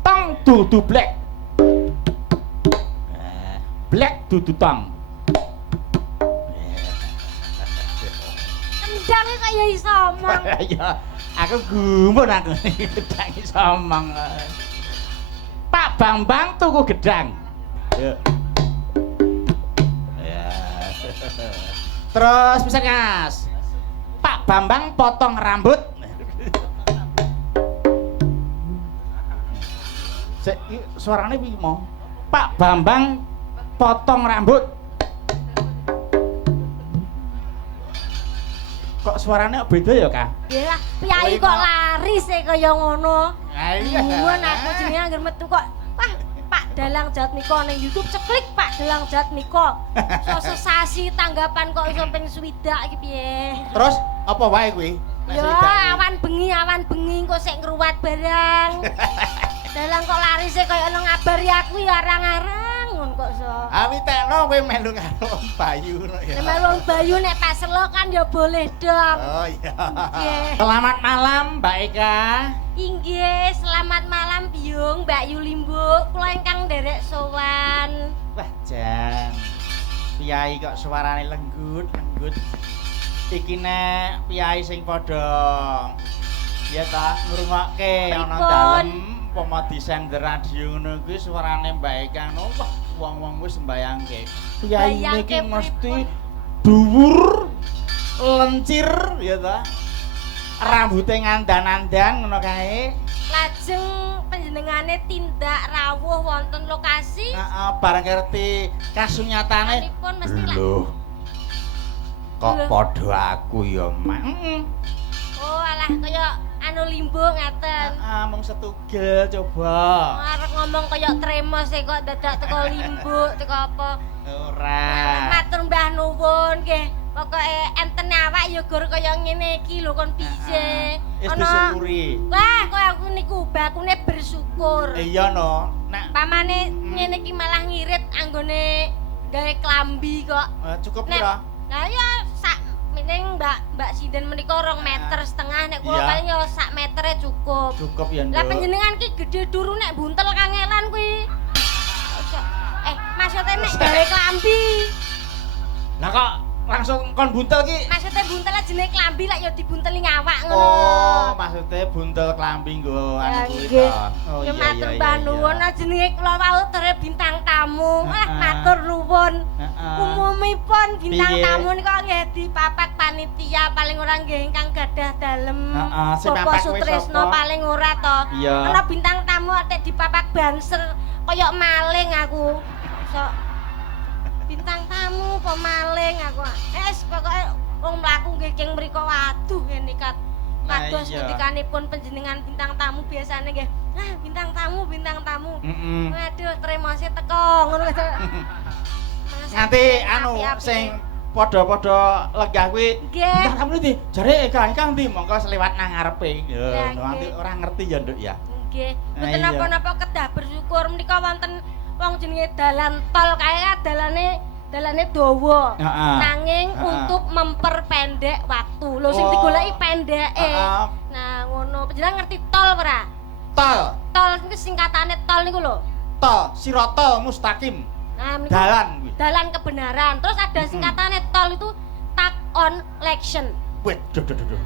Tong dudu black. Black dudu tong. Kendang kaya iso omong. Ya, aku gumun aku gedang iso omong. Pak Bambang tuku gedang. Ya. Ya. Terus bisa Mas. Pak Bambang potong rambut. Suaranya piye mau? Pak Bambang potong rambut. Kok suaranya beda ya, Kak? Yalah, piyai kok laris e kaya ngono. Ha iya. Nuwun aku jenenge anggere metu kok. Wah, Pak Dalang Jatmiko ning YouTube ceklik Pak Dalang Jatmiko. So sesasi tanggapan kok iso ping swidak iki piye? Terus apa wae kuwi? Ya awan bengi kok sik ngruwat barang. Dalang kok laris e kaya nang ngabari aku ya arang-arang ngono kok so. Awitekno kowe melu karo Om Bayu ngono ya. Nek melu Bayu nek pas lo kan ya boleh dong. Oh iya. Nggih. Selamat malam Mbak Eka. Inggih, selamat malam Biung, Mbak Yulimbu. Kula ingkang nderek sowan. Wah, Jan. Piyai kok suarane lenggut. Iki nek piyai sing padha ya ta ngrungokke ana dalem apa disender radio ngono kuwi suarane Mbak Eka ngono. Wah, wong-wong wis sembayangke. Piyai iki mesti dhuwur, lencir ya ta. Rambuté ngandan-andan ngono kae. Lajeng panjenengane tindak rawuh wonten lokasi. Heeh, bareng ngerti kasunyatane. Manipun mesti Lho. Kok padha aku ya, Mak. Oh, alah kaya anu limbo ngaten. Heeh, mung setugel coba. Arep ngomong kaya tremos e kok dadak teko limbo, teko apa? Ora. Matur Mbah nuwun nggih. Pokoke enten awak ya gur kaya ngene iki lho kon piye. Wis disyukuri. Wah, kok aku niku bakune bersyukur. Iya no. Nek Pamane ngene iki malah ngirit anggone gawe klambi kok. Cukup Nek- pira? Lah ya sak mining Mbak Sinden menika 2,5 meter nek kula Iya. paling ya sak metere cukup. Cukup ya, Lah Nduk. panjenengan ki gedhe duru nek buntel kangelan kuwi. Maksudnya nek gawe klambi. Lah kok langsung kon buntel ki? Maksudnya buntel jenenge klambi lak ya dibunteli ngawak ngono. Oh, maksudnya buntel klambi nggo anu kuwi nggih. to. Oh Ya iya matur iya. mbah nuwun jenenge kula wau tere bintang tamu. Wah, matur nuwun. Heeh. Umumipun bintang Piye? tamu nika nggih dipapak panitia paling ora nggih ingkang gadah dalem. Heeh, sing Bapak papak kuwi Sutresno sapa? paling ora to. Iya. Ana bintang tamu atek dipapak banser kaya maling aku. Sok bintang tamu apa maling aku. Pokoke wong mlaku nggih keng mriku waduh ngene kat. Nah, Kados iya. ngendikanipun panjenengan bintang tamu biasane nggih. Ah, bintang tamu. Heeh. Waduh, tremose teko ngono gitu. Nganti anu sing padha-padha lenggah kuwi. Nggih. Entar kamu ndi? Jare Eka ndi mongko seliwat nang ngarepe. Ya, Ya, nanti nggih. ora ngerti ya, Nduk ya. Nggih. Nah, Mboten iya. napa-napa kedah bersyukur menika wonten wong jenenge dalan tol kae dalane dawa. Heeh. Nanging Heeh. untuk memperpendek waktu. Lho sing Oh. digoleki pendeke. Heeh. Nah, ngono. Panjenengan ngerti tol ora? Tol, Tol niku singkatane tol niku lho. tol, sirotol mustaqim. Nah, niku Dalan kuwi. dalan kebenaran. Terus ada singkatane tol itu tag on election. Wait, duh.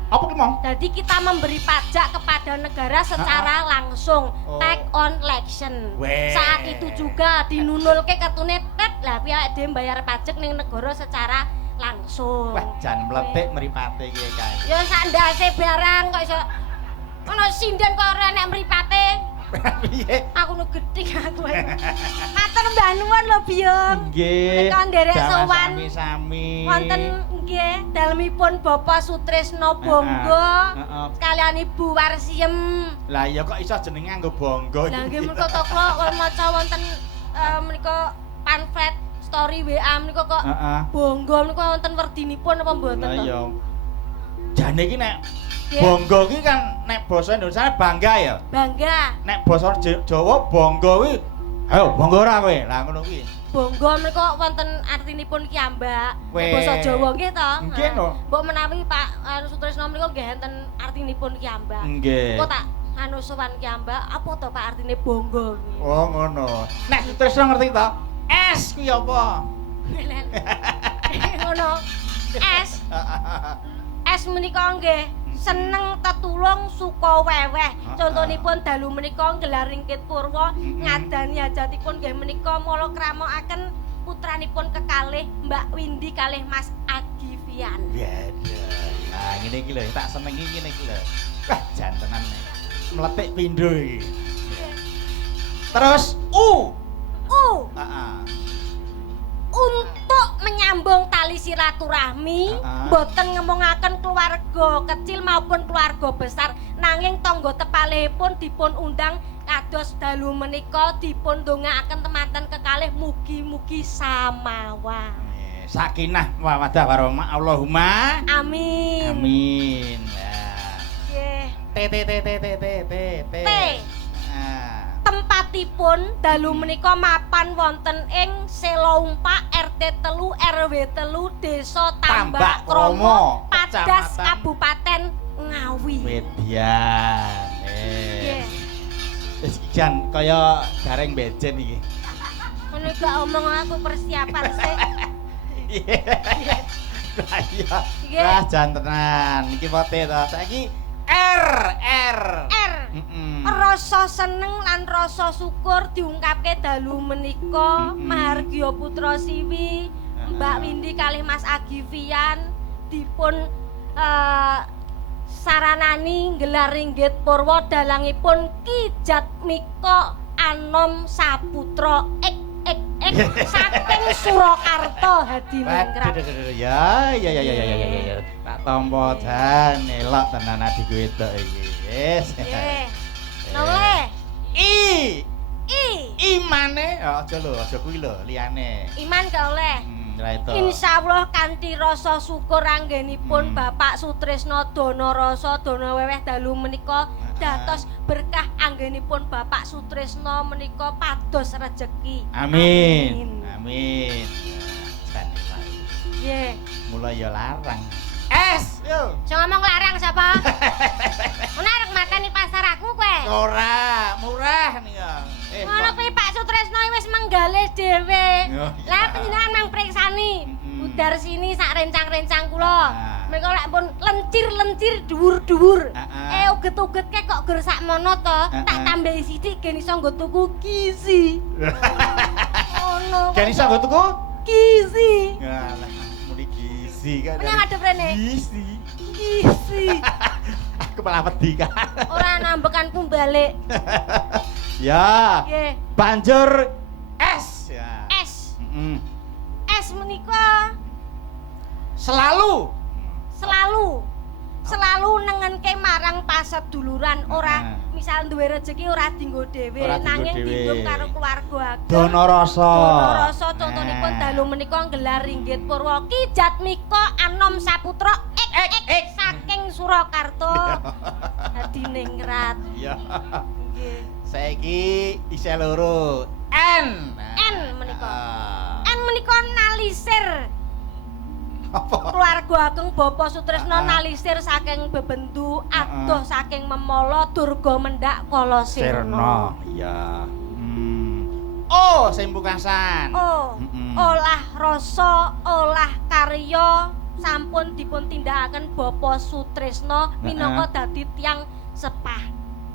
Apa ki mau? Jadi kita memberi pajak kepada negara secara langsung. Oh. Take on election. Weh. Saat itu juga dinunulke kartune tet lah pihak dhewe bayar pajak ning negara secara langsung. Wah, jan mletik mripate iki kae. Ya sak ndase barang kok iso ono sinden kok ora nek mripate. Piye? Aku nu gedhi aku. Matur mbah nuwun lho Biung. Nggih. Menika nderek damel sowan. Sami-sami. Wonten nggih dalemipun Bapak Sutresno Bonggo Heeh. sekalian Ibu Warsiem. Lah iya kok iso jenenge nganggo bangga. Lah nggih menika to kula maca wonten menika pamflet story WA menika kok Heeh. Bonggo menika wonten werdinipun apa mboten Lah to? iya. Jane iki nek Nggih. bangga iki kan nek basa Indonesia bangga ya. Bangga. Nek basa Jawa bangga kuwi ayo bangga ora kowe. Lah ngono kuwi. Bonggo menika wonten artinipun kiambak. Weh. Basa Jawa nggih to? Nggih, no. Mbok menawi Pak Sutresno menika nggih enten artinipun kiambak. Nggih. Kok tak anu sowan ki Mbak, apa to Pak artine bangga kuwi? Oh ngono. Nek Sutresno ngerti to? Es kuwi apa? Ngono. Es menika nggih seneng tetulung suka weweh. Contonipun dalu menika gelar ringkit purwa ngadani hajatipun nggih menika mula kramokaken putranipun kekalih Mbak Windy kalih Mas Agivian. Beda. Nah, ngene iki lho, tak senengi ngene iki lho. Wah, jantenan meletik pindho iki. Terus Heeh. Untuk menyambung tali silaturahmi, boten ngemongaken keluarga kecil maupun keluarga besar, nanging tangga tepalipun dipun undang kados dalu menika dipun ndongaaken temanten kekalih mugi-mugi samawa. Sakinah mawaddah warahmah Allahumma Amin. amin. Ya. Nggih. T. Tempatipun dalu menika mapan wonten ing Sela Umpak RT 3 RW 3 Desa Tambak Kromo Padas Kabupaten Ngawi. Median. Nggih. Wis jan kaya gareng bejen iki. Ngono gak omong aku persiapan sik. Lah iya. Nggih. Wah jantenan iki pote to. Saiki R. Rasa seneng lan rasa syukur diungkapke dalu menika Mahargya Putra Siwi Mbak Windy kalih Mas Agivian dipun saranani gelar ringgit purwa dalangipun Ki Jatmika Anom Saputra saking Surakarta Hadiningrat. Ya. Tak tampa jan elok tenan adikku wedok iki. Wis. Nggih. Noleh. Imane aja lho, aja kuwi lho liyane. Iman gak oleh. Lah itu. Insyaallah kanthi rasa syukur anggenipun Bapak Sutresno Donarasa Dana Weweh dalu menika dados berkah anggenipun Bapak Sutresno menika pados rejeki. Amin. Nggih. Mula ya larang. Es, yo. Sing ngomong larang sapa? Ngono arek mateni pasar aku kowe. Ora, murah nih ya. Ngono kuwi Pak Sutresno wis menggalih dhewe. Oh, iya. Lah panjenengan mang priksani. Udar sini sak rencang-rencang kula. Mereka lek pun lencir-lencir dhuwur-dhuwur. Uget-ugetke kok gur sakmono to. Tak tambahi sithik gen iso nggo tuku gizi. Ngono. Gen iso nggo tuku gizi. Ngalah, muni gizi kan. Menyang ngadep rene. Gizi. Aku malah wedi kan. Ora nambekanku balik. Ya. Nggih. Banjur es ya. Es. Heeh. Es menika Selalu nengenke marang paseduluran ora misal duwe rejeki ora dienggo dhewe nanging dienggo karo keluarga ageng. Donarasa contonipun dalu menika gelar ringgit purwa Ki Jatmika Anom Saputra saking Surakarta Hadiningrat. Iya. Nggih. Saiki isih loro. N menika. N menika nalisir. Apa? Keluarga ageng Bapak Sutresno nalisir saking bebendu adoh saking Memala Durga Mendak Kala Sirna. Iya. Oh, sing pungkasan. Olah rasa, olah karya sampun dipun tindakaken Bapak Sutresno minangka dadi tiyang sepah.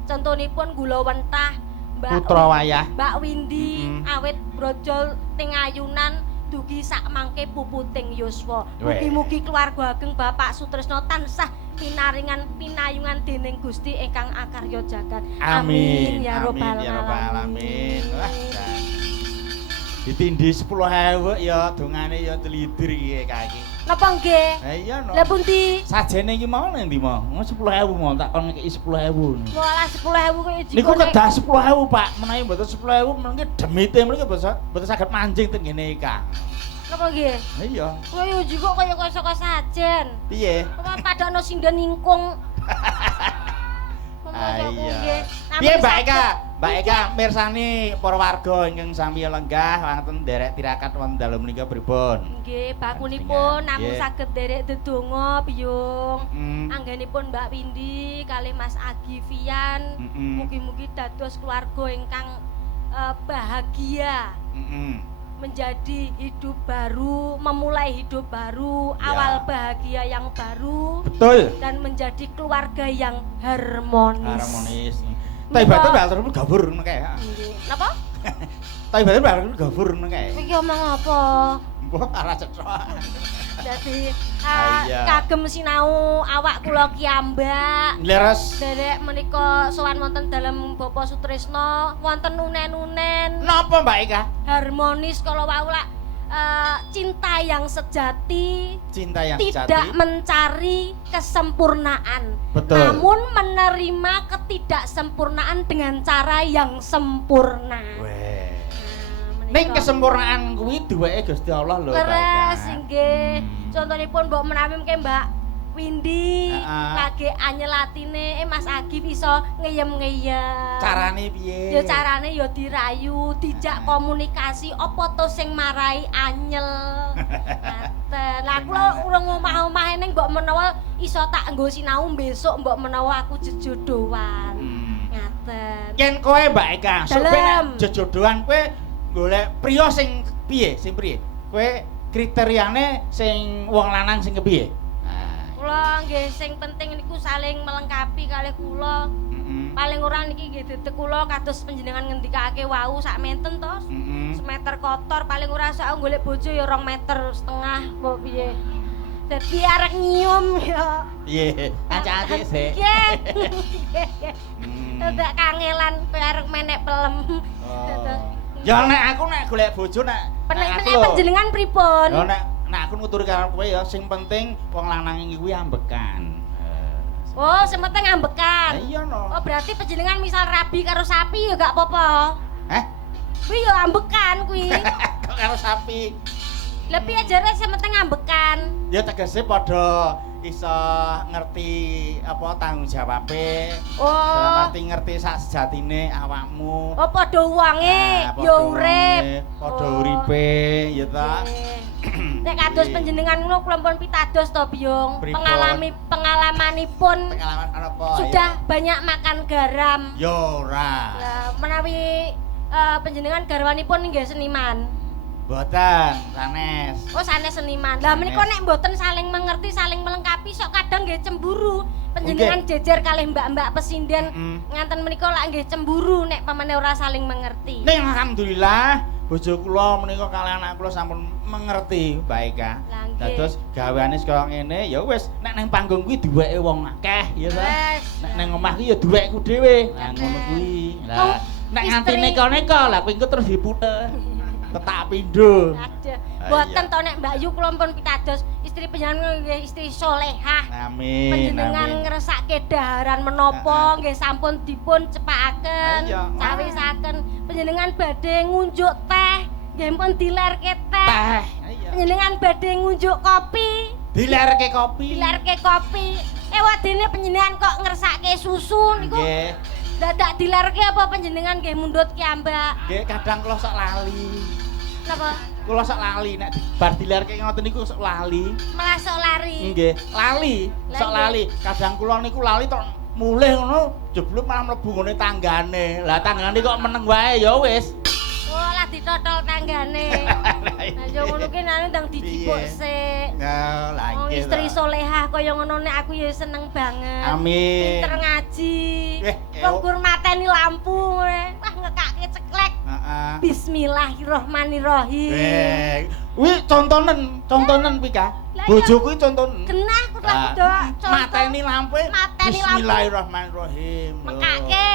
Contonipun gula wentah Putra wayah Mbak Windy awit brojol ting ayunan dugi sak mangke puputing yuswa. Mugi-mugi keluarga ageng Bapak Sutresno tansah pinaringan pinayungan dening Gusti ingkang akarya jagat. Amin ya rabbal alamin. Wah, ditindhi 10.000 ya dongane ya telidur iki kaki. Napa nggih? Ha iya no. Lah pundi? Sajene iki mau nang ndi mau? 10.000 mau tak kon ngeki 10.000. Walah 10.000 kok iki. Niku kedah 10.000 Pak, menawi mboten 10.000 mengke demite mriki mboten saged manjing teng ngene iki Kang. Napa nggih? Ha iya. Kowe yo juga kaya saka sajen. Piye? Kok padha ana sinden ningkung. mosok nggih. Piye Mbak Eka? Mbak Eka mirsani para warga ingkang sami lenggah wonten nderek tirakat wonten dalem menika pripun? Nggih, bakunipun namung Nggih. saged nderek dedonga Biyung. Mm. Anggenipun Mbak Windy kalih Mas Agi Vian. Mm-mm. Mugi-mugi dados keluarga ingkang bahagia. Menjadi hidup baru, memulai hidup baru, Ya. awal bahagia yang baru Betul. dan menjadi keluarga yang harmonis. Harmonis. Mika- Tapi batur batur gabur ngono kae. Nggih. Napa? Tapi batur batur gabur ngono kae. Iki omong apa? Mbok arah cetha. Dadi Iya. kagem sinau awak kula kiambak. Leres. Derek menika sowan wonten dalem Bapak Sutrisno, wonten nunen-nunen, Napa Mbak Eka? harmonis kala wau lak cinta yang sejati, Cinta yang tidak sejati. mencari kesempurnaan, Betul. namun menerima ketidaksempurnaan dengan cara yang sempurna. Weh. Nah, Ning menika. kesempurnaan kuwi duweke Gusti Allah lho. Mbak Leres Eka. nggih. Contonipun mbok menawi mengke Mbak Windy Heeh. lagi anyelatine Mas Agi bisa ngeyem-ngeyem. Carane piye? Ya carane ya dirayu, dijak komunikasi apa to sing marai anyel. Ngaten. Lah kula urung omah-omah ning mbok menawa iso tak nggo sinau besok mbok menawa aku jejodohan. Ngaten. Yen kowe Mbak Eka, sok ben Dalem. jejodohan kowe golek priya sing piye? Sing priye? Kowe kriteriane sing wong lanang sing kepiye? Kula nggih sing penting niku saling melengkapi kalih kula. Paling ora niki nggih dedek kula kados panjenengan ngendikake wau sak menten to. Semeter kotor paling ora sak golek bojo ya 2,5 meter mbok piye. Dadi arek nyium ya. Piye? Kanca-kanca sik. Nggih. Dadak kangelan kowe arek menek pelem. Dadak. Ya nek aku nek golek bojo nek Penek-penek aku lho. panjenengan pripun? Ya nek aku nuturi karo kowe ya sing penting wong lanang iki kuwi ambekan. Oh, sing penting ambekan. Iya no. Oh, berarti panjenengan misal rabi karo sapi ya gak apa-apa. Heh? Kuwi ya ambekan kuwi. Kok karo sapi? Lah piye jare sing penting ambekan? Ya tegese padha iso ngerti apa tanggung jawabe. Oh. Ngerti sak sejatine awakmu. Oh, padha wonge Nah, ya padha urip. wonge, padha Oh. uripe ya ta. Nek kados Iya. panjenengan kula pun pitados to, Byung. Pripun? Pengalamanipun Pengalaman apa? sudah banyak makan garam. Ya ora. Lah menawi panjenengan garwanipun nggih seniman. Mboten, sanes. Oh, sanes seniman. Lah Sanes. menika nek mboten saling mengerti, saling melengkapi sok kadang nggih cemburu. Panjenengan jejer kalih mbak-mbak pesinden nganten menika lak nggih cemburu nek pamane ora saling mengerti. Ning alhamdulillah bojo kula menika kaliyan anak kula sampun mengerti baik ah. Lah nggih. Dados gaweane kaya ngene ya wis nek nang panggung kuwi duweke wong akeh ya ta. Wes. Nek nang omah kuwi ya duwekku dhewe. Lah ngono kuwi. Lah nek nganti istri- neka-neka lah kuwi engko terus diputer. Tetak pindho. Aduh, Ah, mboten iya. to nek Mbak Yu kula pun pitados istri panjenengan nggih istri solehah. Amin. Panjenengan amin. ngresake daharan menapa nggih sampun dipun cepakaken, Ah, iya. cawisaken. Panjenengan badhe ngunjuk teh, nggih pun dilerke teh. Teh. Iya. Panjenengan badhe ngunjuk kopi, Dilerke kopi. dilerke kopi. Wadene panjenengan kok ngersake susu niku Nggih. dadak dilerke apa panjenengan nggih mundhut kiambak. Nggih kadang kula sok lali. Napa? Kula sok lali nek bar dilerke ngoten niku sok lali. Melasok lari. Nggih, lali, sok Lah, lali. Kadang kula niku lali tok mulih ngono jeblok malah mlebu ngene tanggane. Lah tanggane kok meneng wae ya wis. Oh, lah ditotol tanggane. Nah, yo ngono ki nane ndang dijipuk Piye? sik. Ya, lah Wong iki. istri solehah kaya ngono nek aku ya seneng banget. Amin. Pinter ngaji. Eh, Nggur mateni lampu ngene. Wah ngekake ceklek. Heeh. Bismillahirrahmanirrahim. Kuwi contonen kuwi Kak. Lah, Bojo iya. kuwi contonen. Genah kudu Ah, contoh. mateni lampu. Mateni lampu. Bismillahirrahmanirrahim. Lho. Mekake.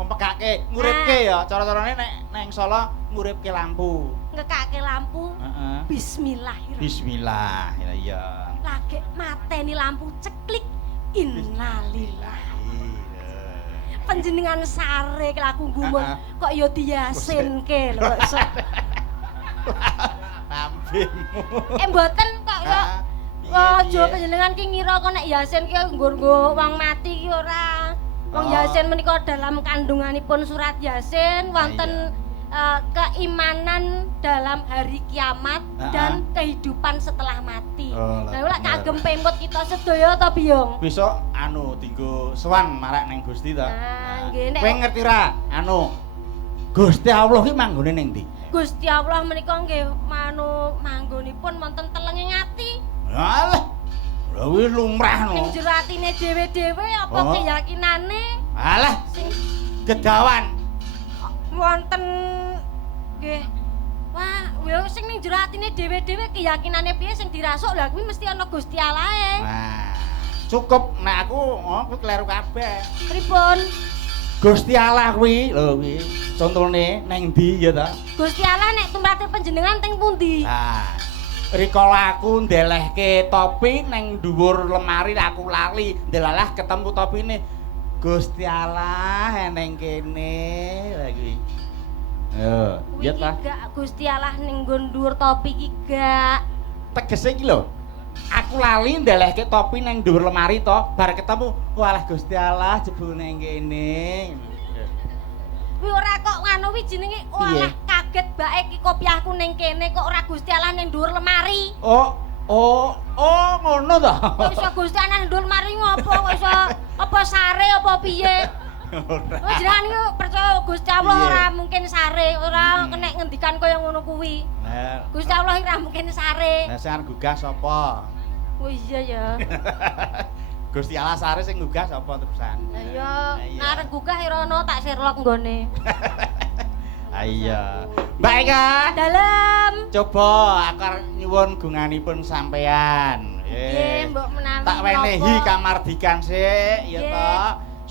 Mekake, nguripke ya. Cara-carane nek nang Solo nguripke lampu. Ngekake lampu. Heeh. Bismillahirrahmanirrahim. Bismillah. Ya iya. Lagi mateni lampu ceklik. Innalillahi. Panjenengan sare kelaku gumun kok ya diyasinke lho kok. Lambemu. Mboten kok ya. Piye, Aja piye? panjenengan ki ngira kok nek yasin ki nggo wong mati ki ora. Wong Oh. Yasin menika dalam kandunganipun surat Yasin wonten keimanan dalam hari kiamat dan kehidupan setelah mati. Oh, Lah lek bener. kagem pemut kita sedaya ta Biyong? Besok dinggo sowan marek ning Gusti ta. Nah, nggih nek Kowe ngerti ra? Gusti Allah ki manggone ning ndi? Gusti Allah menika nggih manggonipun wonten telenging ati. Alah. Lha wis lumrah no. Ning jero atine dhewe-dhewe apa Oh. keyakinane Alah, sing gedawan. wonten nggih. Wah, yo sing ning jero atine dhewe-dhewe keyakinane piye sing dirasuk lha kuwi mesti ana Gusti Allahe. Nah, cukup nek aku kleru kabeh. Pripun? Gusti Allah kuwi lho kuwi contone ning ndi ya ta? Gusti Allah nek tumrate panjenengan teng pundi? Nah, rikala aku ndelehke topi ning dhuwur lemari aku lali, ndelalah ketemu topine. Gusti Allah ning kene lha kuwi. Yo, Kuwi ya iki ta. gak Gusti Allah ning nggon dhuwur topi iki gak. Tegese iki lho. Aku lali ndelehke topi ning dhuwur lemari to, bar ketemu walah Gusti Allah jebul ning kene. Kuwi ora kok ngono wi jenenge walah kaget bae iki kopiahku ning kene kok ora Gusti Allah ning dhuwur lemari. Oh, ngono to. Kok iso Gusti Allah ning dhuwur lemari ngopo kok iso apa sare apa piye? Wis jenengan iki percaya Gusti Allah Iya. ora mungkin sare, ora kena ngendikan kaya ngono kuwi. Nah, Gusti Allah iki ora mungkin sare. sing arep gugah sapa? Oh iya ya. Gusti Allah sare sing gugah sapa terusan? Lah ya, Iya. nareng gugah irono tak Sherlock nggone. Iya. Mbak Eka, Dalem. coba aku arep nyuwun gunganipun sampean. Nggih, mbok menawi. Tak wenehi menapa. kamardikan sik, ya Nggih. to.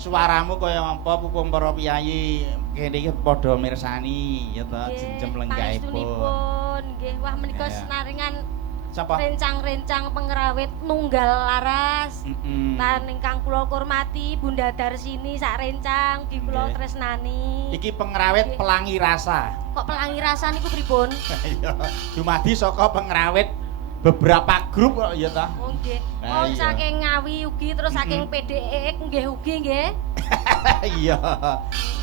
Suaramu kaya apa pupung para piyayi kene iki padha mirsani, ya to, Nggih, jenjem lenggaipun. pangestunipun. Nggih, wah menika Iya. senaringan Sapa? rencang-rencang pengrawit nunggal laras. Lan ingkang kula hormati Bunda Darsini sak rencang iki kula Nggih. tresnani. Iki pengrawit Nggih. pelangi rasa. Kok pelangi rasa niku pripun? Iya, dumadi saka pengrawit beberapa grup kok ya ta. Oh nggih. Nah, Oh iya. saking Ngawi ugi terus saking PDX nggih ugi nggih. Iya.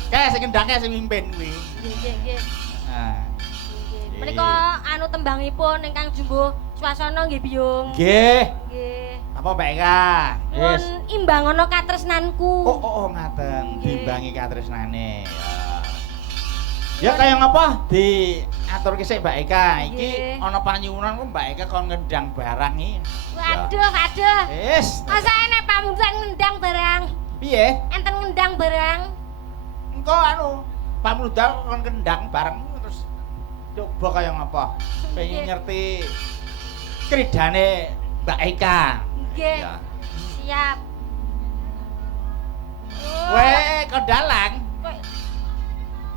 Kae sing ngendangke sing mimpin kuwi. Nggih nggih nggih. Nah, Nggih. Menika anu tembangipun ingkang jumbuh swasana nggih Biyung. nggih. Nggih. Apa Mbak Eka? Pun imbangono katresnanku. Oh, ngaten. Nggih. Dimbangi katresnane. Ya kaya ngapa diaturke sik Mbak Eka. Iki Nggih. ana panyuwunan kok Mbak Eka kon ngendang barang iki. Waduh, waduh. Wis. Masa enek pamundang ngendang barang? Piye? Enten ngendang barang? Engko pamudal kon kendang bareng terus coba kaya ngapa. Pengen Nggih. ngerti kridane Mbak Eka. Nggih. Ya. Siap. Weh, kondalang. Kok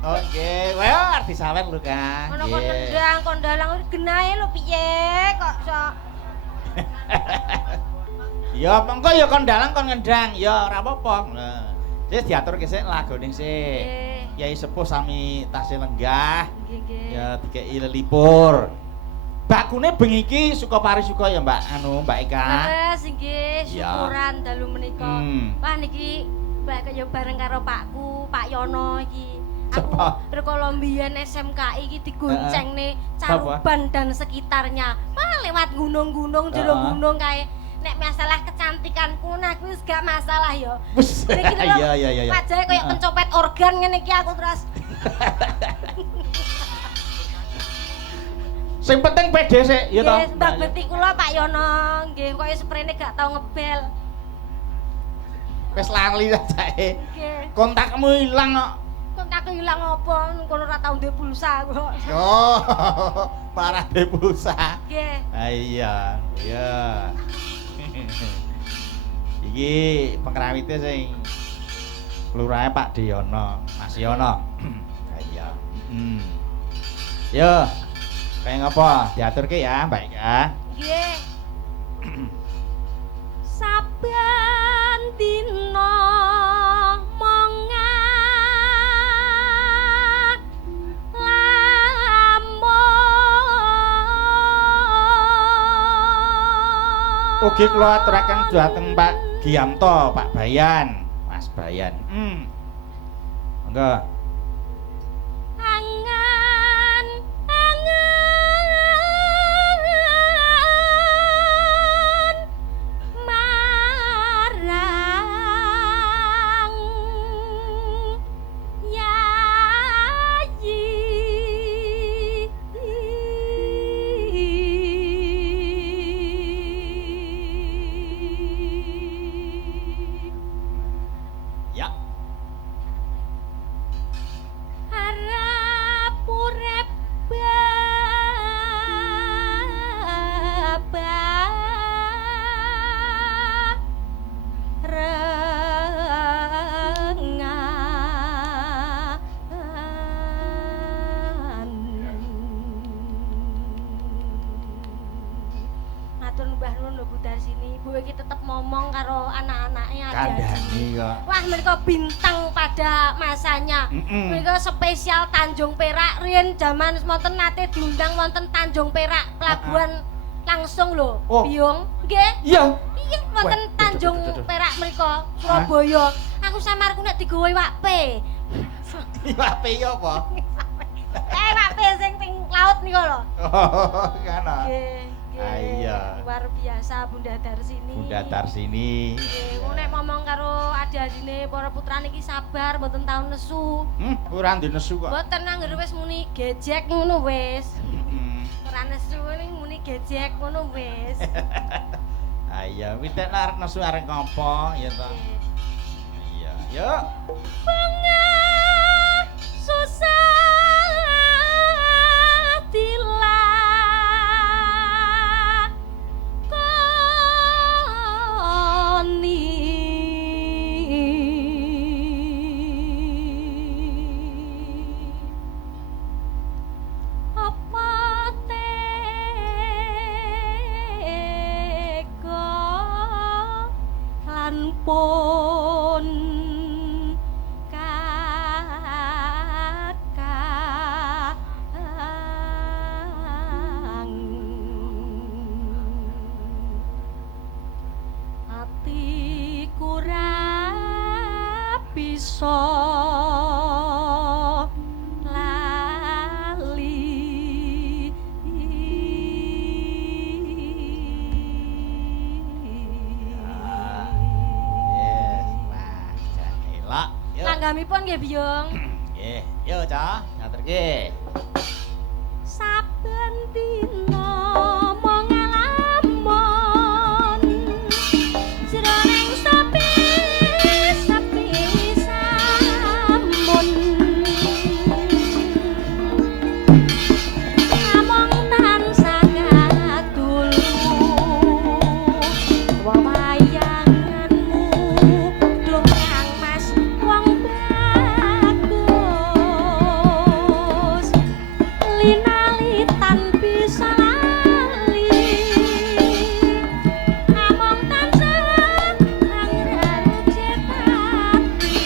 Oh nggih, weh arti sawer lho Kak. ono kon ngendang, kondalang genahe lho piye kok sok. Ya mengko ya kondalang kon ngendang, ya ora apa-apa. Nah, wis diaturke sik lagone sik. Nggih. Yai sepuh sami tasih lenggah. Nggih, nggih. Ya dikei lelipur. Bakune bengi iki suka parisuka ya Mbak Mbak Eka. Leres nggih, Ya. syukuran dalu menika. Wah niki bae kaya bareng karo Pakku, Pak Yono iki. Aku Siapa? rikala mbiyen SMKI iki digoncengne Siapa? Caruban dan sekitarnya. Wah lewat gunung-gunung jero Heeh. gunung kae. Nek masalah kecantikanku nah kuwi wis gak masalah ya. Wes. Niki lho, Iya. wajahe kaya pencopet organ ngene iki aku terus. Sing penting pede sik ya to. Nggih, mbak beti kula Pak Yono, nggih kaya sprene gak tau ngebel. Wis lali sajae. Nggih. Kontakmu ilang kok. Kontak ilang apa? Kono ora tau duwe pulsa kok. Oh, parah deh pulsa. Nggih. Iya. Iki pengrawite sing lurahe Pak Diyono, Mas Yono. Iya. Yo. Kayak ngapa? Diaturke ya, Mbak ya. Nggih. Saben dina Ugi kula aturaken dhumateng Pak Giamto, Pak Bayan, Mas Mas Bayan. Monggo. Angan marang yayi Ya. harap urip matur numbah nuwun lho Bu Darsini. Ibu iki tetep ngomong karo anak-anaknya Kandhani kok. Wah, mereka bintang pada masanya. Mereka spesial Tanjung Perak. Riyen zaman wonten nate diundang wonten Tanjung Perak, pelabuhan langsung lho. Oh. Biung, nggih. Iya. Iya, wonten Tanjung Perak mereka, Surabaya. Aku samarku nek digawe wakpe. Iwak pe apa? Wakpe sing ping laut niku lho. Oh, ngono. Nggih. Ah, iya. Luar biasa Bunda Darsini. Bunda Darsini. Nggih, nek ngomong karo adik-adine para putrane iki sabar mboten tau nesu. Ora nesu kok. Mboten angger wis muni gejek ngono wis. Heeh. Ora nesu ning muni gejek ngono wis. Ah iya, witek arek nesu arek ngopo ya to. Nggih. Iya, yuk. Bunga susah dilah koni apa tega lan pun atiku ra bisa lali Yes, wah, jan elok. Yuk. Langgamipun nggih Biyung. Nggih, yuk, Cah. Ngaturke. Saben dina mong ngalamun jroning sepi samun among tansah kadulu wewayanganmu duh Kang Mas wong bagus linalitan bisa lali among tansah anggar cetati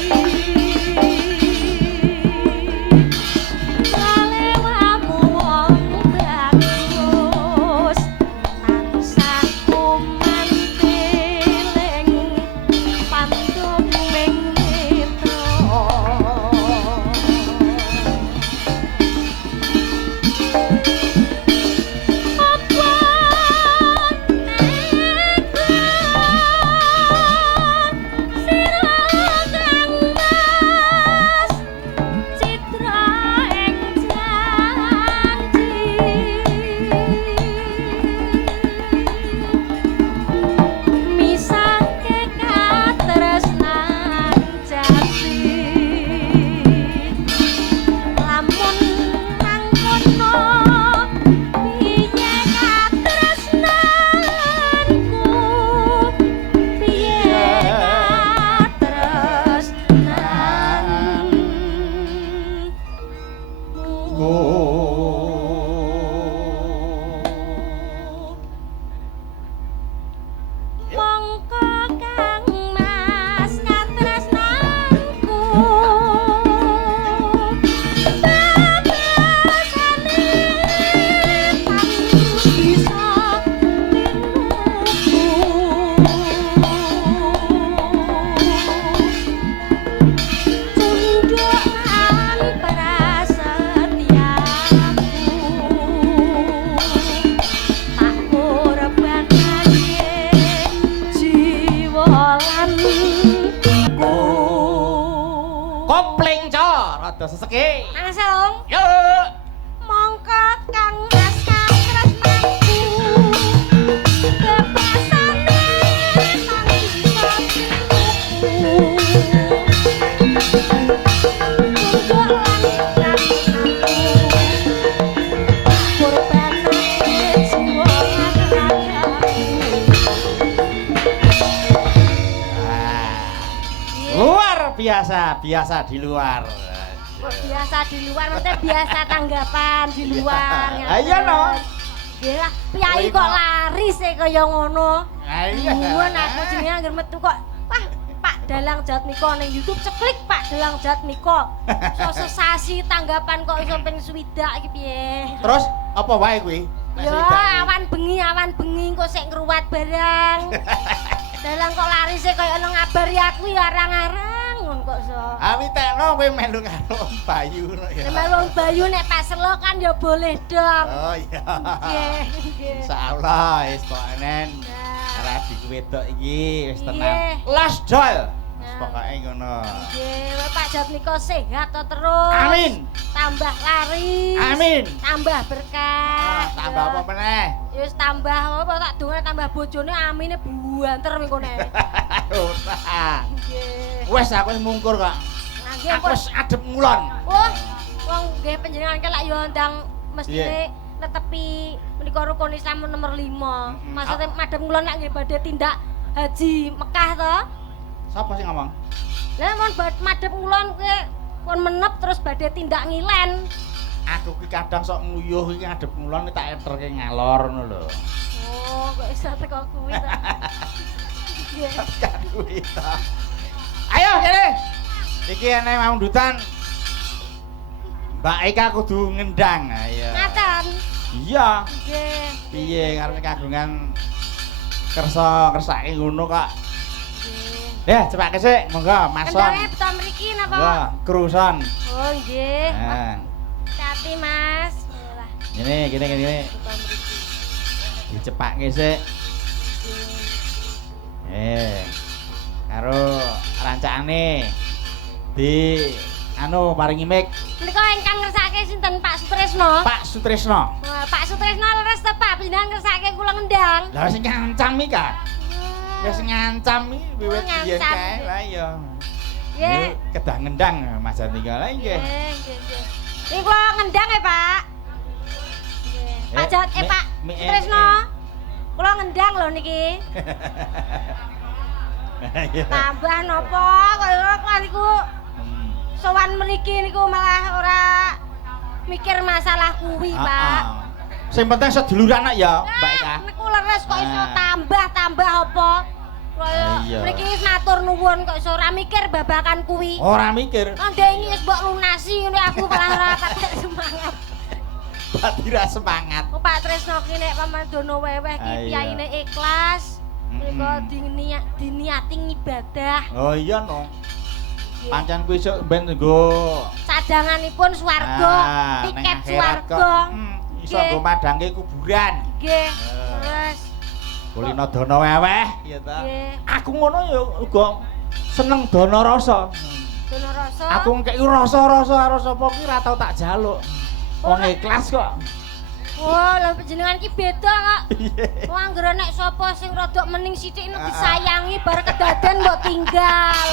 lalewamu wong bagus tansah kumantiling panduming mitra apa sira Kang Mas citra ing janji misake katresnan jati lamun mangkono piye katresnanku piye katresnanmu mongko Kang Mas katresnanku babasane tanpa bisa tinuku biasa di luar. Kok biasa di luar, maksudnya biasa tanggapan di luar. Ah iya no. Nggih lah, piyai kok lari sih kaya ngono. Ah iya. Nuwun aku jenenge anggere metu kok. Wah, Pak Dalang Jatmiko ning YouTube ceklik Pak Dalang Jatmiko. So sesasi tanggapan kok iso ping 60 iki piye? Terus apa wae kuwi? Ya awan bengi kok sik ngruwat barang. Dalang kok lari sih kaya ono ngabari aku ya arang-arang ngono kok so. Awi tekno kowe melu karo Om Bayu ngono ya. Nek wong Bayu nek pas selo kan ya boleh dong. Oh iya. Nggih, nggih. Insyaallah wis pokoknya Nah, rabi ku wedok iki wis Iya. tenang. Last joy. Wis Nah. pokoke ngono. nggih, Pak Jatmiko sehat to terus. Amin. Tambah laris. Amin. Tambah berkah. Tambah apa meneh? Ya wis tambah apa tak donga tambah bojone amine buanter mengko nek. Ora. Nggih. Wes aku wis mungkur kok. Nggih Aku wis adep ngulon. Oh, wong nggih panjenengan kelak yo ndang Iya. mestine netepi menika rukun Islam nomor 5. Maksudnya madhep kula nek nggih badhe tindak haji Mekah to. Sapa sing ngomong? Lah mon madhep ngulon kuwi pun menep terus badhe tindak ngilen. Aku ki kadang sok nguyuh iki ngadep ngulon tak enterke ngalor ngono lho. Oh, kok iso teko kuwi to. Nggih. Kan kuwi to. Ayo kene. Iki ana maundutan. Mbak Eka kudu ngendang. Ayo. Ngaten. Iya. Nggih. Piye karep kagungan kersa-kersake ngono kok. Nggih. Ya, cepake sik, monggo mason. Kendange beto mriki napa? Wah, kruson. Oh, nggih. Nah, Hati Mas. Yalah, gini. beto mriki. Dicepake sik. Karo rancakane di paringi mic Menika ingkang ngersake sinten Pak Sutresno? Pak Sutresno. Wah, Pak Sutresno leres to Pak, panjenengan ngersake kula ngendang. Lah sing ngancam iki ka. Ya sing ngancam iki wiwit Oh, biyen ngancam. kae. Lah iya. Nggih. Kedah ngendang Mas Jantika lah nggih. Nggih. Ini kula ngendang ya Pak. Nggih. Pak Jat, Pak Sutresno. Kula ngendang lho niki. Tambah napa kaya kula niku sowan mriki niku malah ora mikir masalah kuwi, Pak. Sing penting seduluran anak ya, Mbak Eka. Niku leres kok iso Ah. tambah apa? Kaya Iya. mriki wis matur nuwun kok iso ora mikir babakan kuwi. Ora mikir. Ndengi wis mbok lunasi ngene aku malah ora patek semangat. Batira semangat. Oh, Pak Tresno ki nek pamandono weweh ki Ah, iya. piyaine ikhlas. Menika diniati ngibadah. Oh iya no. Nggih. Pancen kuwi sok ben nggo Cadanganipun swarga, tiket swarga. Iso Nggih. nggo madangke kuburan. Nggih. Terus Kulino dana weweh ya ta. nggih, Aku ngono ya uga seneng dana rasa. dono rasa. Aku ngkeki rasa-rasa apa ki ora tau tak jaluk. Wong ikhlas kok. Wah, lha panjenengan ki beda kok. Wong anggere nek sapa sing rada mening sithik nek disayangi bar kedaden mbok tinggal.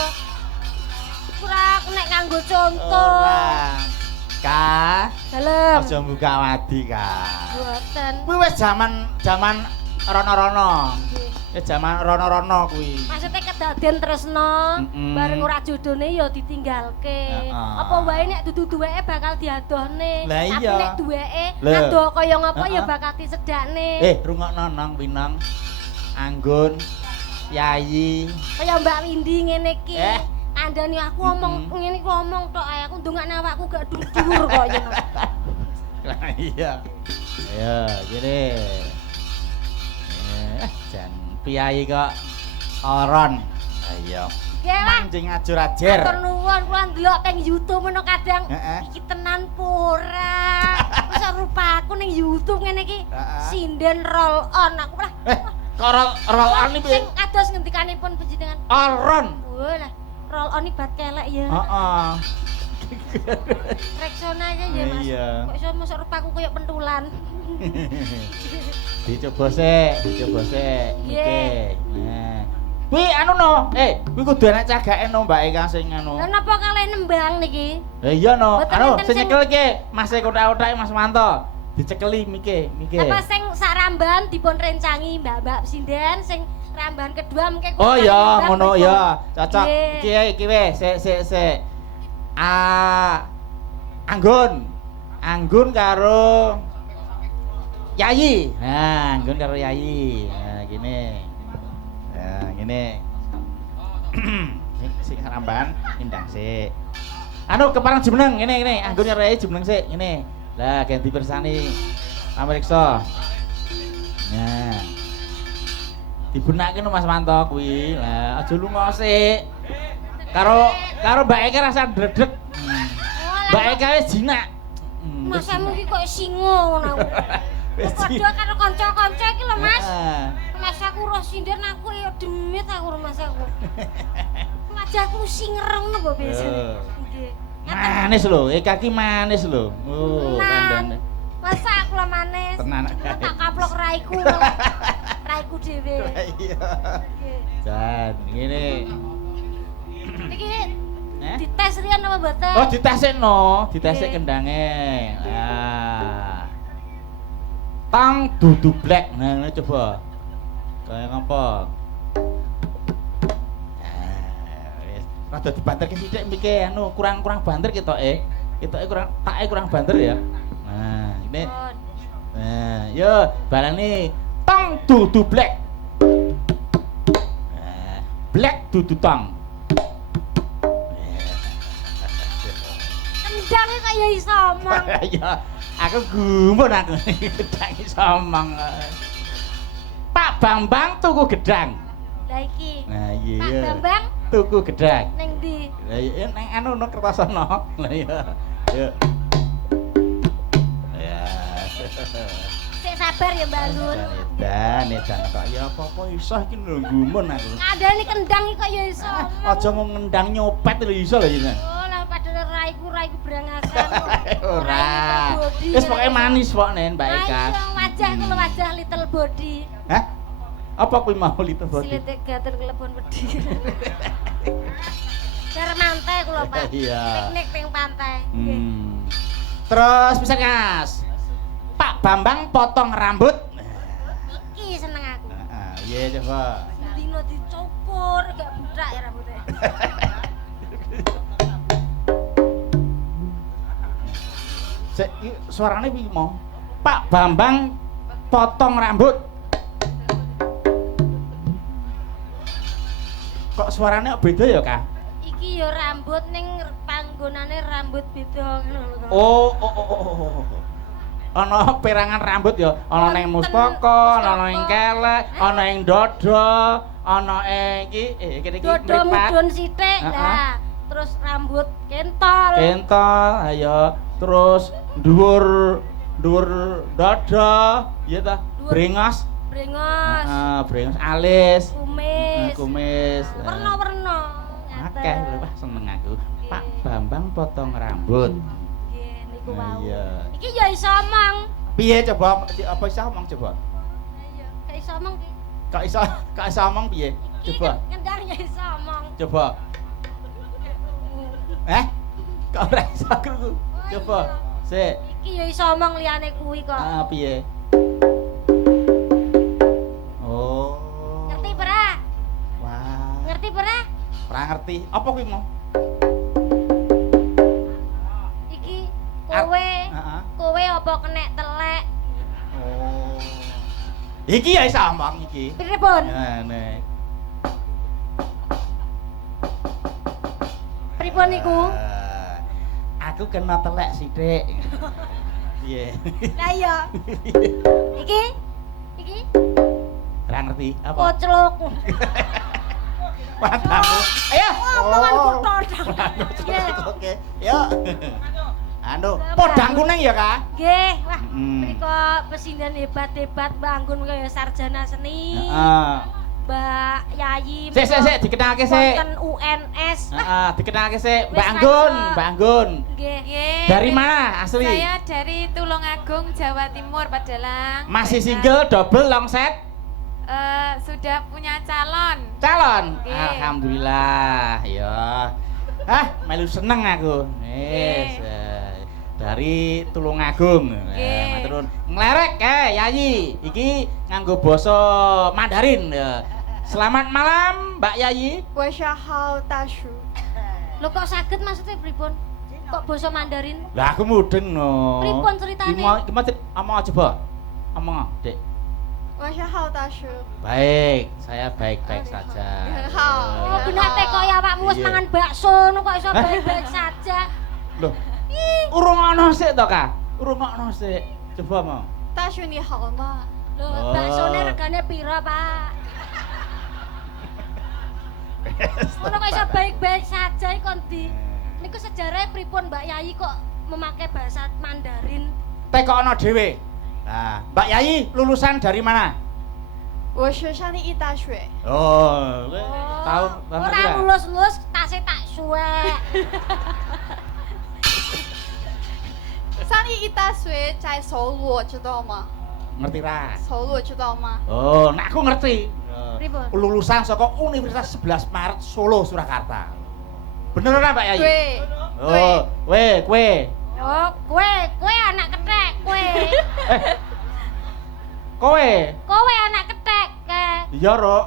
Ora nek kanggo contoh. Ora. Ka, Dalem. aja buka wadi ka. Mboten. Kuwi wis jaman rono-rono. Nggih. Wis jaman rono-rono kuwi. Maksudnya kedaden tresno, Mm-mm. bareng ora jodone ya ditinggalke. Heeh. Apa wae nek dudu duweke bakal diadohne. Lah Tapi iya. nek duweke Lah. ado kaya ngapa ya Heeh. bakal disedakne. Rungokno nang Pinang. Anggun, Yayi. Kaya Mbak Windy ngene iki. Eh. Kandhani aku ngomong ngene iki ngomong tok ae aku ndongakne awakku gak dhuwur kok ya. Lah iya. Ayo, gini. Jan piyai kok oron. Ayo. Nggih lah. Manjing ajur-ajer. Matur nuwun kula ndelok teng YouTube menawa kadang Heeh. iki tenan pura. Wis rupaku ning YouTube ngene iki. Heeh. Sinden roll on aku lah. Karo rolan iki Sing ados ngendikanipun panjenengan. oron. Wah lah, roll on iki bat kelek ya. Heeh. Reksona aja ya Mas. Iya. Kok iso mosok rupaku koyo pentulan. Dicoba sik. Nggih. Nggih. Nah. Kuwi anu no. Kuwi kudu enek cagake no Mbak Eka sing anu. Lah napa kalih nembang niki? Iya no. Mboten Anu enten sing sing- nyekel iki Mas kotak-kotak Mas Manto. Dicekeli mike. Apa sing saramban dipun rencangi Mbak-mbak sinden sing rambahan kedua mengke Oh kok ya, ngundang ngono mriko. ya. Cocok. Nggih. Iki wis, sik. Anggun. Anggun karo Yayi. Nah, Anggun karo Yayi. Nah, gini. Nah, gini. Sik rambahan indang sik. Anu keparang jumeneng ngene. Anggun karo Yayi jumeneng sik ngene. Lah ganti persani. Pamriksa. Nah. Dibenake no Mas Manto kuwi. Lah aja lunga sik. Karo Mbak Eka rasa dredeg. Mbak Eka wis jinak. Masamu iki kok singo ngono aku. Wis Padha karo kanca-kanca iki lho Mas. Heeh. Mas aku roh sindir aku ya demit aku Mas aku. Wajahku singereng kok biasane. Nggih. Manis lho, Eka ki manis lho. Oh, kandhane. Masa aku lah manis. Tenan. Tak kaplok raiku. Raiku dhewe. Iya. Nggih. Jan, ngene. Iki Eh? dites riyen apa mboten? Oh, ditesekno, ditesek Nggih. kendange. Nah. Tang dudu black. Nah, ngene coba. Kayak ngapa? Wis. Rada dibanterke sithik mriki anu kurang banter ketoke. Ketoke kurang banter ya. Nah, ini. Pun. Nah, yo balane tang dudu black. Nah, black dudu tang. Kendang kok ya iso omong. Ya, aku gumun aku gedang iso omong. Pak Bambang tuku gedang. Lah iki. Nah, Pak iya. Bambang Tuku gedang. ning ndi? Lah iya nang anu no kertosono. Lah iya. Ya. Ya. Sik sabar ya Mbak Lun. Dan kok ya apa-apa iso iki lho gumun aku. Ngandani kendang iki kok ya iso. omong. Aja mau ngendang nyopet lho iso lho jenengan. Oh, lah padahal raiku brangasan. Ora. Body. Wis pokoke manis pokne Mbak Eka. Ayo wajahku lho wajah little body. Hah? Apa kuwi mau little body? Silitik gaten kelebon wedi. Jar mantai kula Pak. Iya. Piknik ping pantai. Nggih. Terus bisa Mas. Pak Bambang potong rambut. Iki seneng aku. Heeh, iya coba. Dino dicukur gak budak ya rambutnya. Sik suarane piye mau? Pak Bambang potong rambut. Kok suarane kok beda ya, Kak? Iki ya rambut ning panggonane rambut beda ngono lho. Oh. Ana perangan rambut ya, ana ning mustaka, ana ning kelek, ana ning dada, ana iki kene iki Dodo mudun sithik lah. Terus rambut kentol. Kentol, ayo. Terus dhuwur dada, iya ta? Dhuwur. Brengos. Brengos. Brengos alis. Kumis. Kumis. Warna-warna. Akeh lho, wah seneng aku. Pak Bambang potong rambut. Nggih, niku wau. Iya. Iki ya iso omong. Piye coba apa iso omong coba? Ayo, gak iso omong ki. Kok iso omong piye? Iki Coba. kendang ya iso omong. Coba. Kok ora iso krungu? Coba. Sik. Iki ya iso omong liyane kuwi kok. Piye? Oh. Ngerti ora? Wah. Ngerti ora? Ora ngerti. Apa kuwi mau? Iki kowe. Heeh. Kowe apa kenek telek? Oh. Iki ya iso omong iki. Pripun? Nek. Pripun niku? Aku kena telek sithik. Piye? Lah iya. Iki? Ora ngerti apa? Kocluk. Padamu. Ayo. Omongan kutho. Oke. Yuk. Anu, podang kuning ya, Kak? Nggih, wah. Mm. Menika pesindan hebat-hebat Mbak Anggun kaya sarjana seni. Heeh. Mbak Yayi. Sik, dikenalke sik. Wonten UNS. Heeh, dikenalke sik, Wis Mbak Anggun, rasa. Mbak Anggun. Nggih. Dari mana asli? Saya dari Tulungagung, Jawa Timur, Padalang. Masih Saya, single, double, long set? sudah punya calon. Calon? Nggih. Alhamdulillah, ya. Hah, melu seneng aku. Wis. Dari Tulungagung. Nggih. Maturun. Nglerek Yayi. Iki nganggo basa Mandarin ya. Selamat malam, Mbak Yayi. 晚上好，大叔。 Lho kok saged maksudnya pripun? Kok basa Mandarin? Lah aku mudeng no. Pripun ceritane? Gimana omong coba. Omong, Dek. 晚上好，大叔。 Baik, saya baik-baik saja. Hao. Oh, benate kaya awakmu wis Iya. mangan bakso ngono kok iso baik-baik saja. Loh. Urung ono sik to, Kak? Urung ono sik. Coba mau. 大叔你好吗？ Lho, Oh. baksone regane pira, Pak? Ngono kok iso baik-baik saja iki kon di. Niku sejarahnya pripun Mbak Yayi kok memakai bahasa Mandarin? Tekokno dhewe. Nah, Mbak Yayi lulusan dari mana? 我是上立一大学。 Oh, tahu Ora lulus-lulus tase tak suwek. 上立一大学在首鲁，知道吗？ Ngerti ra? 首鲁知道吗？ Oh, nah aku ngerti. Pripun? Lulusan saka Universitas 11 Maret Solo Surakarta. Bener ora Mbak Yayi? 对。 Oh, kowe. Oh, kowe anak kethek, kowe. Kowe. Kowe anak kethek, ke. Iya, Rok.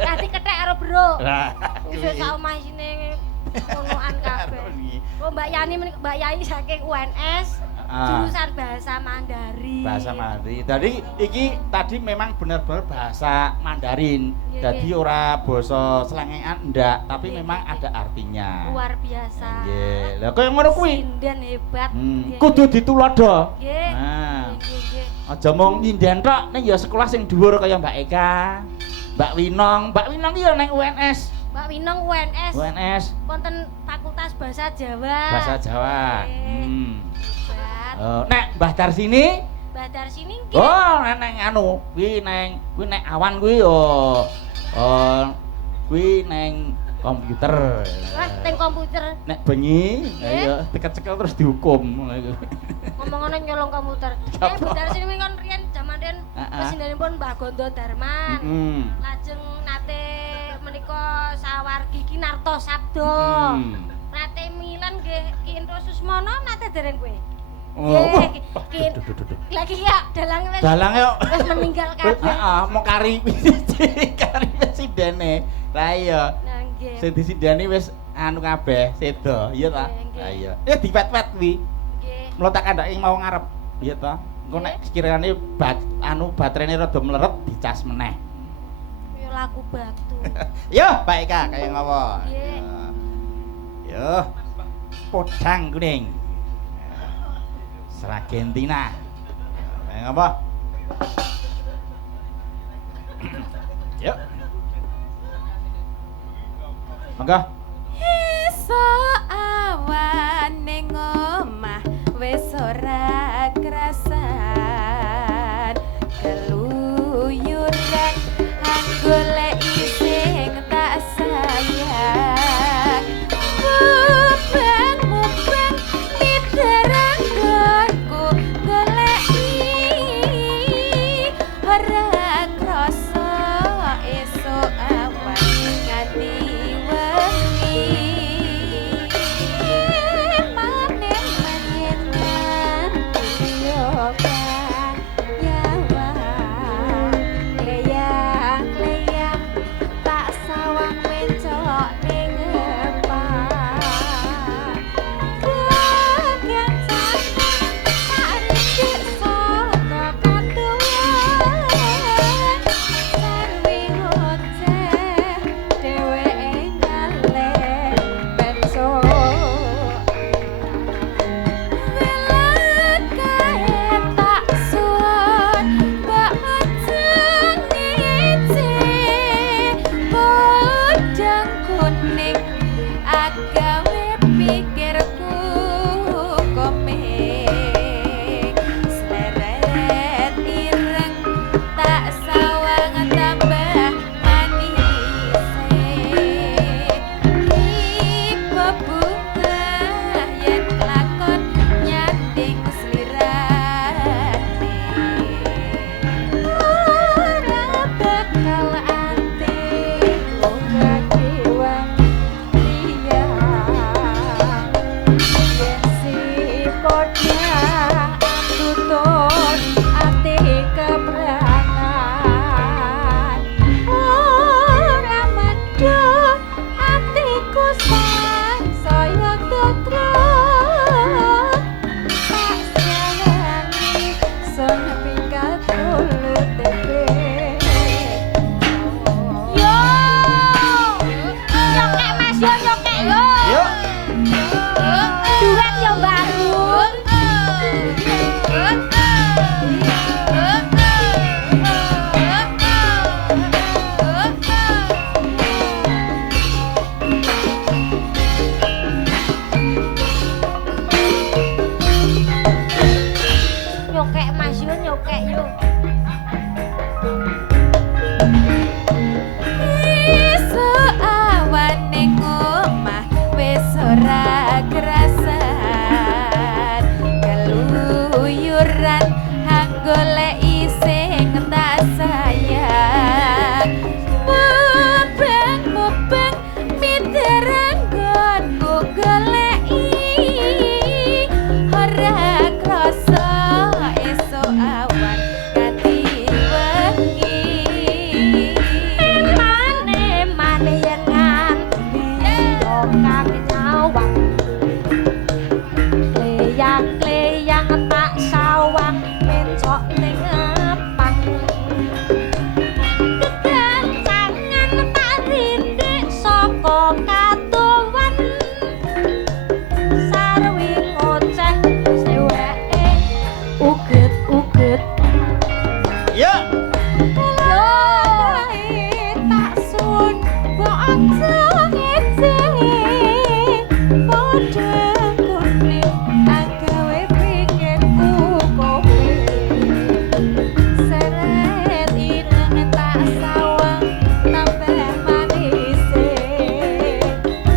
Tadi kethek karo bro. Lah, Wis sak omah sine ngonoan kabeh. Oh, Mbak Yayi saking UNS, jurusan bahasa Mandarin. Bahasa Mandarin. Tadi iki tadi memang benar-benar bahasa Mandarin. Iya, Jadi iya. ora basa selengean ndak, tapi Iya, memang iya. ada artinya. Luar biasa. Nggih. Lah kaya ngono kuwi. Sinden hebat. Nggih, Kudu ditulodo. Nggih. Nah, Nggih, nggih. aja mung nyinden tok ning ya sekolah sing dhuwur kaya Mbak Eka, Mbak Winong iki ya ning UNS. Mbak Winong UNS. UNS Wonten Fakultas Bahasa Jawa. Bahasa Jawa. Nggih. Hebat. Oh, nek Mbah Darsini Mbak Darsini nggih. oh, neng anu, kuwi nek awan kuwi yo. Oh, kuwi neng komputer. Wah, teng komputer. Nek bengi, ya dikecekel terus dihukum. Ngomong-ngomong nyolong komputer. Apa? Mbak Darsini kan riyen jaman riyen Heeh. presidenipun Mbah Gondo Darman. Heeh. Lajeng nate menika sawargi Kinarto Sabdo. Nate Milan nggih Ki Indro Susmono nate dereng kowe. Oh, Nggih, lagi ya dalange wis dalang yo. wis meninggal kabeh. Heeh, mau kari kari presidene. Lah iya. Nah nggih. Sing disidani wis anu kabeh sedo, iya ta? Nggih, nggih. Lah iya. Dipet-pet kuwi. Nggih. Mula tak kandhake mau ngarep, iya ta? Engko nek sekirane baterene rada mleret dicas meneh. Yo lagu batu. Yo, Pak Eka kaya ngopo? Nggih. Yo. Podang kuning. Seragentina. Kaya ngopo? Yo. Monggo. Esok awan ning omah wis ora krasan keluyuran golek sing tak sayang mubeng diterangku golek ora krasa esok awan nganti wengi manen menyenang yoga nyawa leyang nyokek Mas yo nyokek yo. Esuk awan ning omah wis ora kerasan keluyuran hang goleki sing tak sayang mubeng miterang nggonku goleki ora krasa esuk awan ganti wengi Mane yen nganti kang nyawang kleyang tak sawang mencok ning apang kegancangan tak rindik saka katuwan sarwi ngoceh seweke uget-uget Ya. tak sun kok aja ngece padha kuning agawe pikirku kowe seret ireng tak sawang tambah manis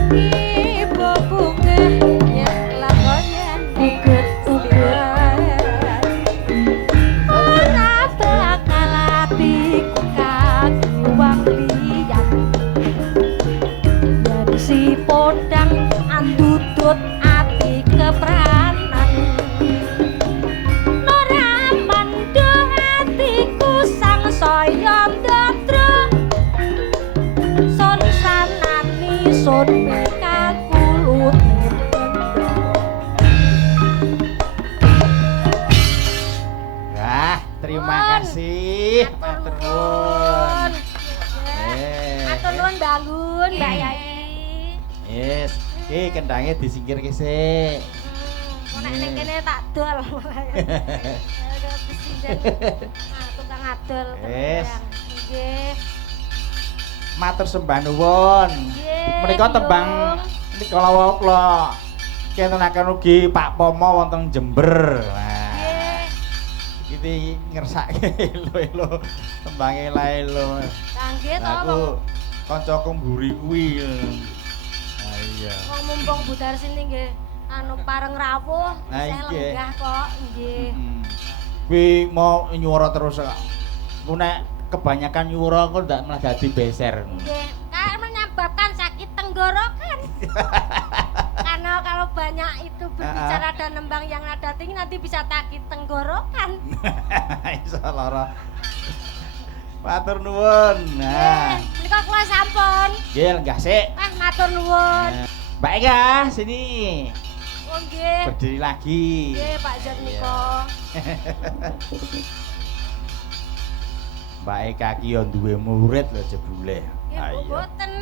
ibu bunga yen lakon yen uget-uget ora bakal atiku kaki wong liyan yen si podang andudut ati kepranan ora mandung atiku sang saya ndadra sun sanani sun pikakulut Wah, terima kasih. Matur nuwun. Matur nuwun bangun Mbak Yai. Yes, iki kendangnya disingkirke sik. Nek ning kene tak dol. Tukang adol. Wes. Nggih. Matur sembah nuwun. Nggih, Menika tembang Nyung. kala kula kentenaken ugi Pak Pomo wonten Jember. Nah, Nggih. iki ngersake elo-elo tembange lae lho. Kangge to Aku wong kancaku mburi kuwi. Ah iya. wong mumpung budar sini nggih anu pareng rawuh Nah, isih nggih. lenggah kok nggih. Kuwi mau nyuwara terus kok. Ku nek kebanyakan nyuwara kok ndak malah dadi beser. Nggih, kan menyebabkan sakit tenggorokan. Karena kalau banyak itu berbicara dan nembang yang nada tinggi nanti bisa sakit tenggorokan. Iso lara. Matur nuwun. Nah, Menika kula sampun. nggih lenggah sik. Ah, matur nuwun. Mbak Eka, sini. Oh nggih. Berdiri lagi. Nggih, Pak Jan nika. Mbak Eka ki yo duwe murid lho jebule. Nggih, Ah, Bu, iya. boten.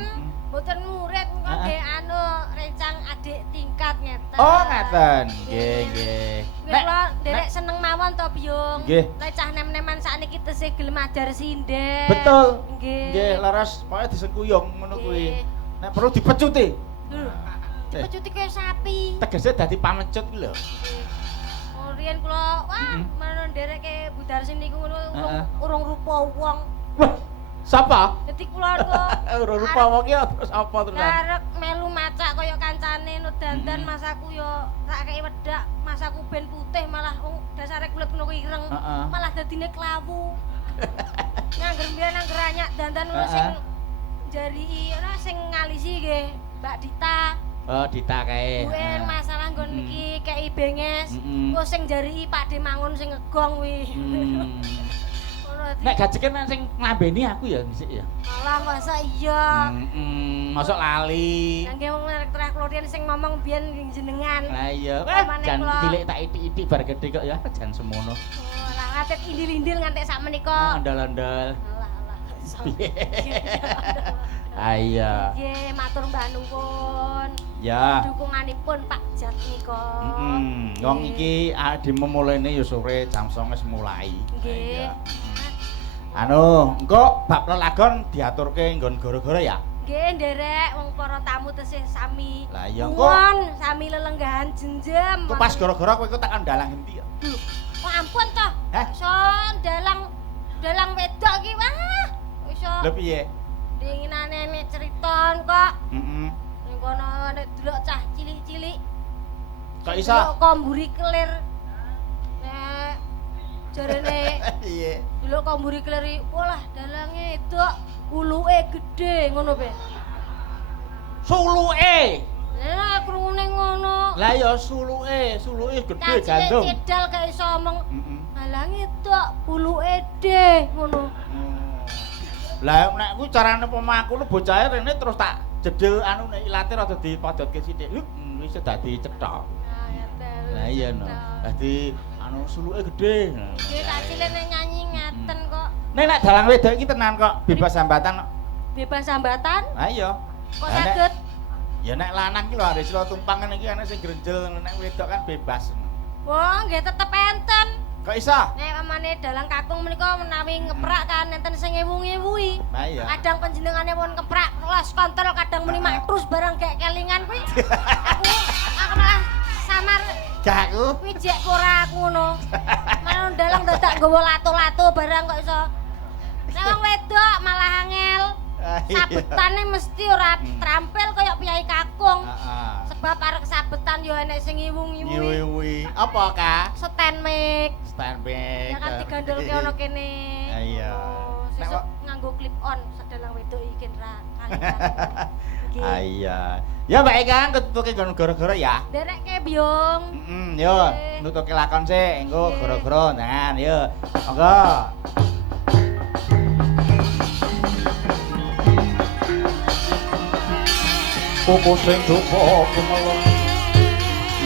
Boten murid kok nggih anu rencang adik tingkat ngeten. Oh, ngaten. Nggih, nggih. Nggih kula nderek seneng mawon to, Byung. Nggih. Lek cah nem-neman sakniki tesih gelem ajar sinden. Betul. Nggih. Nggih, laras pokoke disengkuyung ngono kuwi. Nggih. Nek perlu dipecuti. Lho, dipecuti kaya sapi. Tegese dadi pamecut ki lho. Oh, riyen kula wah menawa ndereke budar sing niku ngono urung rupa wong. Wah, sapa? Dadi kula kok Ora rupa wong ki terus apa terusan? arek melu macak kaya kancane no dandan masaku yo tak kei wedak, masaku ben putih malah wong dasare kulit ngono kuwi ireng. Heeh. Malah dadine klawu. Ngangger mbiyen nangger anyak dandan ngono sing jari ana sing ngalisi nggih, Mbak Dita. Oh, Dita kae. Kuwi masalah nggon iki kei benges. Mm-mm. Ku sing jari Pakde Mangun sing ngegong kuwi. Hmm. Ngono dadi. Nek gajeken sing nglambeni aku ya dhisik ya. Alah masa iya. Masuk lali. Nangge wong terakhir Klorian sing ngomong biyen jenengan. Lah iya, Pamane jan kula- cilik tak itik-itik bar gede kok ya, jan semono. Oh, lah ngatet indil-indil ngantek sak menika. Andal-andal. Alah alah. Piye? Ah iya. Nggih, matur mbah nuwun. Ya. Dukunganipun Pak Jat nika. Wong iki di memulainya ya sore jam 09.00 wis mulai. Nggih. Iya. Anu, engko bab lelagon diaturke nggon gara-gara ya. Nggih, nderek wong para tamu tesih sami. Lah iya, engko- Nuwun, sami lelenggahan jenjem. Engko pas gara-gara kowe iku tak kandalang endi ya? Oh, ampun toh. Hah? Iso dalang wedok iki wah. Iso Lho piye? dinginane nek cerita kok. Heeh. Ning kono nek delok cah cilik-cilik. Kok iso? Delok komburi kelir. Nek jarene Iya. delok komburi kelir walah dalange edok uluke gedhe ngono pe. Suluke. Lah krungune ngono. Lah ya suluke gedhe Cah gandum. cilik cedal gak iso omong. Heeh. Dalange edok uluke de ngono. Lah nek kuwi carane pemaku lu bocahe rene terus tak jedel anu nek ilate rada dipodotke sithik. Wis dadi cethok. Nah, ya tel. Lah iya no. Dadi anu suluke gedhe. Iki tak cilik nek nyanyi ngaten kok. Nek dalang wedok iki tenan kok bebas hambatan kok. Bebas hambatan Ha iya. kok Lah, nek- saged. Ya nek lanang ki lho arep sira tumpangan iki ana sing grenjel, nek wedok kan bebas. Wah, nggih tetep enten. Kok iso? Nek pamane dalang kakung menika menawi ngeprak kan enten sing ngewu-ngewui. Ha iya. Kadang panjenengane pun keprak los kontrol kadang muni makrus barang gek kelingan kuwi. Aku malah samar Gak aku. kuwi jek ora aku ngono. Malah dalang dadak nggawa lato-lato barang kok iso. Nek wong wedok malah angel. Ah, iya. Sabetane mesti ora trampil kaya piyai kakung. Heeh. Sebab arek sabetan yo enek sing ngiwu-ngiwu. Yiwi. Apa ka? Stand mic. Stand back. Ya kan digandolke ana kene. Ah, iya. Oh, Nek sesuk kok- nganggo clip on sedalang wedok iki ra kalian. Ah iya. Ya baik kan ketutuke gara-gara ya. Derekke biung. Yo, Oke. nutuke lakon sik, engko Oke. gara-gara tangan, yo. Monggo. Kuku sing dupa kemelem